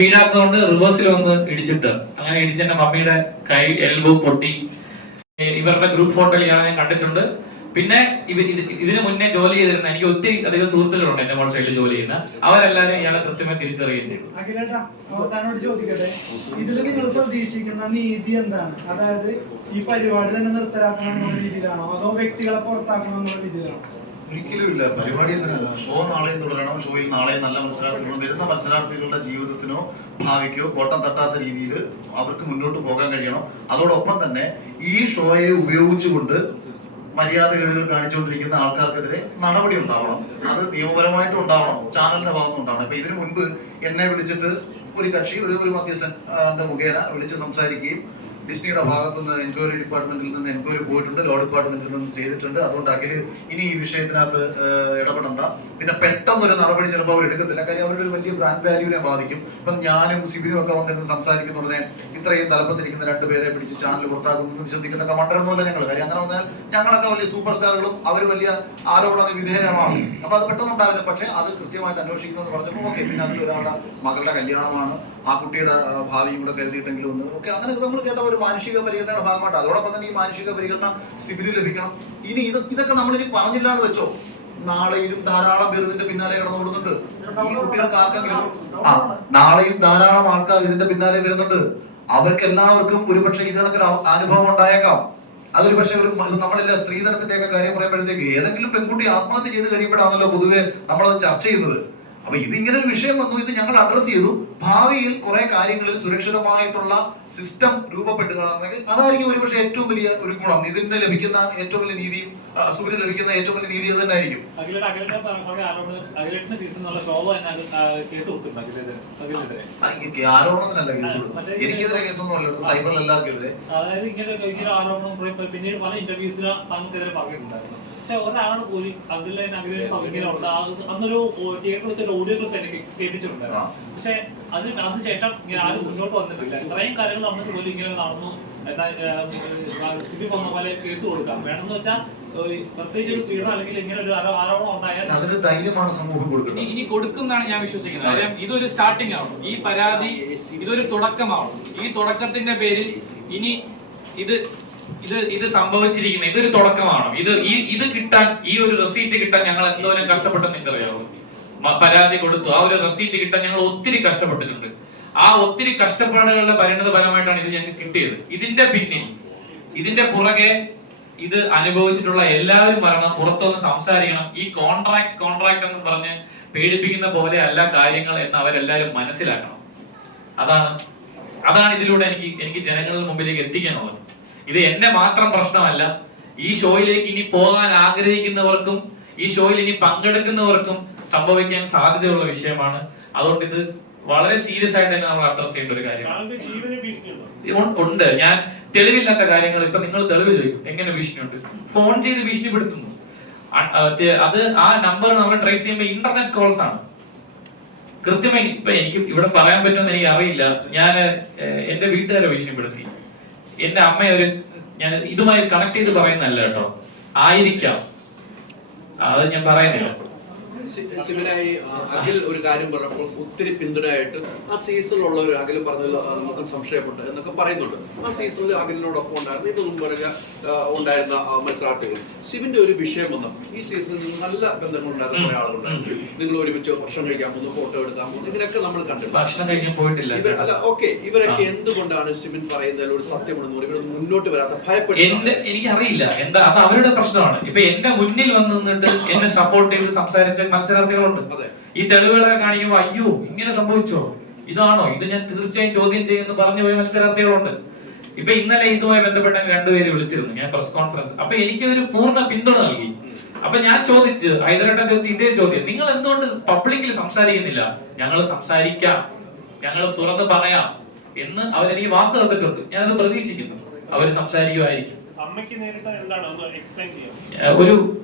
വീഴാത്തതുകൊണ്ട് റിവേഴ്സിൽ വന്ന് ഇടിച്ചിട്ട്. അങ്ങനെ ഇടിച്ച് എന്റെ മമ്മിയുടെ കൈ എൽബോ പൊട്ടി. ഇവരുടെ ഗ്രൂപ്പ് ഫോട്ടോയിൽ ഞാൻ കണ്ടിട്ടുണ്ട്. പിന്നെ ഇവ ഇത് ഇതിന് മുന്നേ ജോലി ചെയ്തിരുന്ന എനിക്ക് ഒത്തിരി അധികം സുഹൃത്തുക്കളുണ്ട് എന്റെ മോൾ സൈഡിൽ ജോലി ചെയ്യുന്ന. അവരെല്ലാരും ഇയാളെ കൃത്യമായി തിരിച്ചറിയുകയും ചെയ്തു. അവസാനോട് ചോദിക്കട്ടെ? ഇതിൽ നിങ്ങൾ പ്രതീക്ഷിക്കുന്ന നീതി എന്താണ്? അതായത് ഈ പരിപാടി തന്നെ നിർത്തലാക്കണം എന്നുള്ള രീതിയിലാണോ? അതോ വ്യക്തികളെ പുറത്താക്കണം എന്നുള്ള രീതിയിലാണോ? ഒരിക്കലും ഇല്ല. പരിപാടി എന്തിനല്ല ഷോ നാളെയും തുടരണം. ഷോയിൽ നാളെയും നല്ല മത്സരാർത്ഥികൾ വരുന്ന മത്സരാർത്ഥികളുടെ ജീവിതത്തിനോ ഭാവിക്കോ കോട്ടം തട്ടാത്ത രീതിയിൽ അവർക്ക് മുന്നോട്ട് പോകാൻ കഴിയണം. അതോടൊപ്പം തന്നെ ഈ ഷോയെ ഉപയോഗിച്ചുകൊണ്ട് മര്യാദകേടുകൾ കാണിച്ചുകൊണ്ടിരിക്കുന്ന ആൾക്കാർക്കെതിരെ നടപടി ഉണ്ടാവണം. അത് നിയമപരമായിട്ടും ഉണ്ടാവണം. ചാനലിന്റെ ഭാഗത്തും ഉണ്ടാവണം ഇപ്പൊ ഇതിനു മുൻപ് എന്നെ വിളിച്ചിട്ട് ഒരു കക്ഷി ഒരു ഒരു മധ്യസ്ഥൻ മുഖേന വിളിച്ച് സംസാരിക്കുകയും ഡിസ്നിയുടെ ഭാഗത്ത് നിന്ന് എൻക്വയറി ഡിപ്പാർട്ട്മെന്റിൽ നിന്ന് എൻക്വയറി പോയിട്ടുണ്ട് ലോ ഡിപ്പാർട്ട്മെന്റിൽ നിന്ന് ചെയ്തിട്ടുണ്ട്. അതുകൊണ്ട് അഖിൽ ഇനി ഈ വിഷയത്തിനകത്ത് ഇടപെടേണ്ട. പിന്നെ പെട്ടെന്ന് ഒരു നടപടി ചിലപ്പോൾ അവർ എടുക്കത്തില്ല. കാര്യം അവരുടെ ഒരു വലിയ ബ്രാൻഡ് വാല്യൂനെ ബാധിക്കും. ഇപ്പം ഞാനും സിബിനും ഒക്കെ വന്നിരുന്ന് സംസാരിക്കുന്ന ഉടനെ ഇത്രയും തലപ്പത്തിരിക്കുന്ന രണ്ടുപേരെ പിടിച്ച് ചാനൽ പുറത്താക്കുന്നു വിശ്വസിക്കുന്ന കമണ്ടറൊന്നുമല്ല ഞങ്ങൾ കാര്യം അങ്ങനെ വന്നാൽ ഞങ്ങളൊക്കെ വലിയ സൂപ്പർ സ്റ്റാറുകളും അവർ വലിയ ആരോപണ വിധേയമാണ് അപ്പൊ അത് പെട്ടെന്ന് ഉണ്ടാവില്ല പക്ഷേ അത് കൃത്യമായിട്ട് അന്വേഷിക്കുന്നു പറഞ്ഞപ്പോൾ ഓക്കെ പിന്നെ അതിൽ ഒരാളുടെ മകളുടെ കല്യാണമാണ്. ആ കുട്ടിയുടെ ഭാവിയും കൂടെ കരുതിയിട്ടെങ്കിലും ഒന്ന് ഓക്കെ അങ്ങനെ നമ്മൾ കേട്ട ഒരു മാനുഷിക പരിഗണനയുടെ ഭാഗമായിട്ട് അതോടൊപ്പം തന്നെ ഈ മാനുഷിക പരിഗണന സിബിൽ ലഭിക്കണം. ഇനി ഇത് ഇതൊക്കെ നമ്മൾ ഇനി പറഞ്ഞില്ല എന്ന് വെച്ചോ? നാളെയും ധാരാളം പേർ ഇതിന്റെ പിന്നാലെ കിടന്നുകൊടുന്നുണ്ട് ഈ കുട്ടികൾക്ക് ആർക്കെങ്കിലും? ആ നാളെയും ധാരാളം ആൾക്കാർ ഇതിന്റെ പിന്നാലെ വരുന്നുണ്ട്. അവർക്ക് എല്ലാവർക്കും ഒരുപക്ഷെ ഇതിനൊക്കെ അനുഭവം ഉണ്ടായേക്കാം. അതൊരു പക്ഷെ ഒരു നമ്മളില്ല സ്ത്രീധനത്തിന്റെ ഒക്കെ കാര്യം പറയുമ്പോഴത്തേക്ക് ഏതെങ്കിലും പെൺകുട്ടി ആത്മഹത്യ ചെയ്ത് കഴിയുമ്പോഴാണല്ലോ പൊതുവെ നമ്മളത് ചർച്ച ചെയ്യുന്നത്. അപ്പൊ ഇത് ഇങ്ങനെ ഒരു വിഷയം വന്നു ഇത് ഞങ്ങൾ അഡ്രസ് ചെയ്തു. ഭാവിയിൽ കുറെ കാര്യങ്ങളിൽ സുരക്ഷിതമായിട്ടുള്ള സിസ്റ്റം രൂപപ്പെട്ടുകയാണെങ്കിൽ അതായിരിക്കും ഒരുപക്ഷെ ഏറ്റവും വലിയ ഒരു ഗുണം. ഇതിന് ലഭിക്കുന്ന ഏറ്റവും വലിയ നീതിയും സുഖിന് ലഭിക്കുന്ന ഏറ്റവും വലിയ നീതി അത് തന്നെ തന്നെ ആ, ആരോപണത്തിനല്ല കേസ് കൊടുക്കുന്നത് എനിക്കെതിരെ കേസൊന്നും അല്ല സൈബറിൽ എല്ലാവർക്കെതിരെ അതായത് ഇങ്ങനെ ഒരു ഇങ്ങനെ ആരോപണം പിന്നീട് പല പറഞ്ഞിട്ടുണ്ടായിരുന്നു. പക്ഷെ ഒരാൾ പോലും അതിൽ അന്നൊരു തിയേറ്ററിൽ വെച്ചൊരു ഓഡിയോ ക്ലിപ്പ് എനിക്ക് കേൾപ്പിച്ചിട്ടുണ്ടായിരുന്നു പക്ഷെ അത് അതിനുശേഷം ഇങ്ങനെ ആരും മുന്നോട്ട് വന്നിട്ടില്ല. ഇത്രയും കാര്യങ്ങൾ വന്നിട്ട് പോലും ഇങ്ങനെ നടന്നു. എന്താ സിബി പറഞ്ഞ പോലെ കേസ് കൊടുക്കാം. വേണമെന്ന് വെച്ചാൽ ഒരു പ്രത്യേകിച്ച് ഒരു പീഡനം അല്ലെങ്കിൽ ഇങ്ങനെ ഒരു ആരോ- ആരോപണം ഉണ്ടായാൽ അതിന് ധൈര്യമാണ് സമൂഹം ഇനി കൊടുക്കുന്നത് ഇനി കൊടുക്കുന്നാണ് ഞാൻ വിശ്വസിക്കുന്നത്. കാര്യം ഇതൊരു സ്റ്റാർട്ടിംഗ് ആവണം ഈ പരാതി ഇതൊരു തുടക്കമാവണം ഈ തുടക്കത്തിന്റെ പേരിൽ ഇനി ഇത് ഇത് ഇത് സംഭവിച്ചിരിക്കുന്ന ഇതൊരു തുടക്കമാണ്. ഇത് ഈ ഇത് കിട്ടാൻ ഈ ഒരു റെസീറ്റ് കിട്ടാൻ ഞങ്ങൾ എന്തോരം കഷ്ടപ്പെട്ടെന്ന് നിങ്ങൾക്കറിയാവോ? മ- പരാതി കൊടുത്തു. ആ ഒരു റെസീറ്റ് കിട്ടാൻ ഞങ്ങൾ ഒത്തിരി കഷ്ടപ്പെട്ടിട്ടുണ്ട്. ആ ഒത്തിരി കഷ്ടപ്പാടുകളുടെ പരിണത ഫലമായിട്ടാണ് ഇത് ഞങ്ങൾക്ക് കിട്ടിയത്. ഇതിന്റെ പിന്നിൽ ഇതിന്റെ പുറകെ ഇത് അനുഭവിച്ചിട്ടുള്ള എല്ലാവരും വരണം പുറത്തുനിന്ന് സംസാരിക്കണം. ഈ കോൺട്രാക്ട് കോൺട്രാക്ട് എന്ന് പറഞ്ഞ് പേടിപ്പിക്കുന്ന പോലെ അല്ല കാര്യങ്ങൾ എന്ന് അവരെല്ലാവരും മനസ്സിലാക്കണം. അതാണ് അതാണ് ഇതിലൂടെ എനിക്ക് എനിക്ക് ജനങ്ങളുടെ മുമ്പിലേക്ക് എത്തിക്കാനുള്ളത്. ഇത് എന്നെ മാത്രം പ്രശ്നമല്ല. ഈ ഷോയിലേക്ക് ഇനി പോകാൻ ആഗ്രഹിക്കുന്നവർക്കും ഈ ഷോയിൽ ഇനി പങ്കെടുക്കുന്നവർക്കും സംഭവിക്കാൻ സാധ്യതയുള്ള വിഷയമാണ്. അതുകൊണ്ട് ഇത് വളരെ സീരിയസ് ആയിട്ട് തന്നെ നമ്മൾ അഡ്രസ് ചെയ്യേണ്ട ഒരു കാര്യമാണ്. ഉണ്ട്. ഞാൻ തെളിവില്ലാത്ത കാര്യങ്ങൾ ഇപ്പൊ നിങ്ങൾ തെളിവ് ചോദിക്കും. എങ്ങനെ ഭീഷണിയുണ്ട്? ഫോൺ ചെയ്ത് ഭീഷണിപ്പെടുത്തുന്നു. അത് ആ നമ്പർ നമ്മൾ ട്രേസ് ചെയ്യുമ്പോൾ ഇന്റർനെറ്റ് കോൾസ് ആണ്. കൃത്യമായി ഇപ്പൊ എനിക്ക് ഇവിടെ പറയാൻ പറ്റുമെന്ന് എനിക്ക് അറിയില്ല. ഞാൻ എന്റെ വീട്ടുകാരെ ഭീഷണിപ്പെടുത്തി. എന്റെ അമ്മ ഒരു ഞാൻ ഇതുമായി കണക്ട് ചെയ്ത് പറയുന്നല്ല കേട്ടോ. ആയിരിക്കാം. അത് ഞാൻ പറയുന്നില്ല. സിമിനായി അഖിൽ ഒരു കാര്യം പറഞ്ഞപ്പോൾ ഒത്തിരി പിന്തുണയായിട്ട് ആ സീസണിലുള്ള ഒരു അഖിൽ പറഞ്ഞത് നമുക്ക് സംശയമുണ്ട് എന്നൊക്കെ പറയുന്നുണ്ട്. ആ സീസണിൽ അഖിലിനോടൊപ്പം ഉണ്ടായിരുന്ന ഇതൊന്നും പറയുക ഉണ്ടായിരുന്ന മത്സരാർത്ഥികൾ ശിവന്റെ ഒരു വിഷയം വന്നു. ഈ സീസണിൽ നല്ല ബന്ധങ്ങൾ ഉണ്ടായിരുന്ന കുറെ ആളുകളുണ്ടായിരുന്നു. നിങ്ങൾ ഒരുമിച്ച് ഭക്ഷണം കഴിക്കാൻ പോകുന്നു ഫോട്ടോ എടുക്കാൻ പോകുന്നു ഇതിനൊക്കെ നമ്മൾ കണ്ടു ഭക്ഷണം കഴിക്കാൻ പോയിട്ടില്ല അല്ല ഓക്കെ ഇവരൊക്കെ. എന്തുകൊണ്ടാണ് ശിവൻ പറയുന്നതിൽ ഒരു സത്യമുണ്ടെന്ന് പറയുന്നത് ഇവർ മുന്നോട്ട് വരാത്ത ഭയപ്പെടുന്നു എനിക്കറിയില്ല. എന്താ അത് അവരുടെ പ്രശ്നമാണ്. ഇപ്പൊ എന്റെ മുന്നിൽ വന്നിട്ട് എന്നെ സപ്പോർട്ട് ചെയ്ത് സംസാരിച്ച മത്സരാർത്ഥികളുണ്ട്. അതെ. ഈ തെളിവുകളൊക്കെ കാണിക്കുമ്പോ അയ്യോ ഇങ്ങനെ സംഭവിച്ചോ? ഇതാണോ? ഇത് ഞാൻ തീർച്ചയായും ചോദ്യം ചെയ്യുമെന്ന് പറഞ്ഞു പോയ മത്സരാർത്ഥികളുണ്ട്. ഇപ്പൊ ഇന്നലെ ഇതുമായി ബന്ധപ്പെട്ട രണ്ടുപേര് വിളിച്ചിരുന്നു ഞാൻ പ്രസ് കോൺഫറൻസ് അപ്പൊ എനിക്ക് ഒരു പൂർണ പിന്തുണ നൽകി. അപ്പൊ ഞാൻ ചോദിച്ച് ഹൈദരാബാദ് ചോദിച്ച് ഇതേ ചോദ്യം നിങ്ങൾ എന്തുകൊണ്ട് പബ്ലിക്കിൽ സംസാരിക്കുന്നില്ല? ഞങ്ങൾ സംസാരിക്കാം. ഞങ്ങൾ തുറന്ന് പറയാം. എന്ന് അവരെനിക്ക് വാക്ക് തന്നിട്ടുണ്ട്. ഞാനത് പ്രതീക്ഷിക്കുന്നു. അവർ സംസാരിക്കുമായിരിക്കും. ഒരു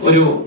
ഒരു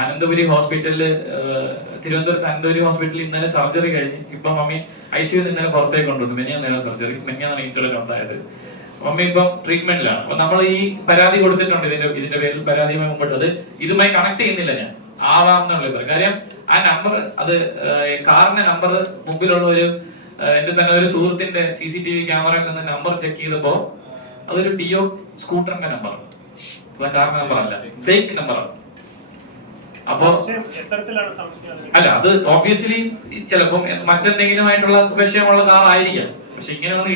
അനന്തപുരി ഹോസ്പിറ്റലിൽ തിരുവനന്തപുരത്ത് അനന്തപുരി ഹോസ്പിറ്റലിൽ ഇന്നലെ സർജറി കഴിഞ്ഞ്. ഇപ്പൊ മമ്മി ഐ സിയുന്ന് ഇന്നലെ പുറത്തേക്ക് കൊണ്ടുവന്നു. മെനിയാന്നേരം സർജറി. മെനിയാന്നാണ് അറിയിച്ചുള്ള ഉണ്ടായത് മമ്മി ഇപ്പം ട്രീറ്റ്മെന്റിലാണ് അപ്പൊ നമ്മൾ ഈ പരാതി കൊടുത്തിട്ടുണ്ട് ഇതിന്റെ ഇതിന്റെ പേരിൽ പരാതിയുമായി മുമ്പോട്ട് അത് ഇതുമായി കണക്ട് ചെയ്യുന്നില്ല ഞാൻ. ആവാം എന്നുള്ളത് കാര്യം ആ നമ്പർ അത് കാറിന്റെ നമ്പർ മുമ്പിലുള്ള ഒരു എന്റെ തന്നെ ഒരു സുഹൃത്തിന്റെ സി സി ടി വി ക്യാമറയിൽ നിന്ന് നമ്പർ ചെക്ക് ചെയ്തപ്പോ അതൊരു ഡിയോ സ്കൂട്ടറിന്റെ നമ്പർ അത് കാറിന്റെ നമ്പർ അല്ല. ഫേക്ക് നമ്പറാണ് അപ്പോ അല്ല അത് ഓബിയസ്ലി ചിലപ്പം മറ്റെന്തെങ്കിലും ആയിട്ടുള്ള വിഷയമുള്ള കാറായിരിക്കാം പക്ഷെ ഇങ്ങനെ ഒന്ന്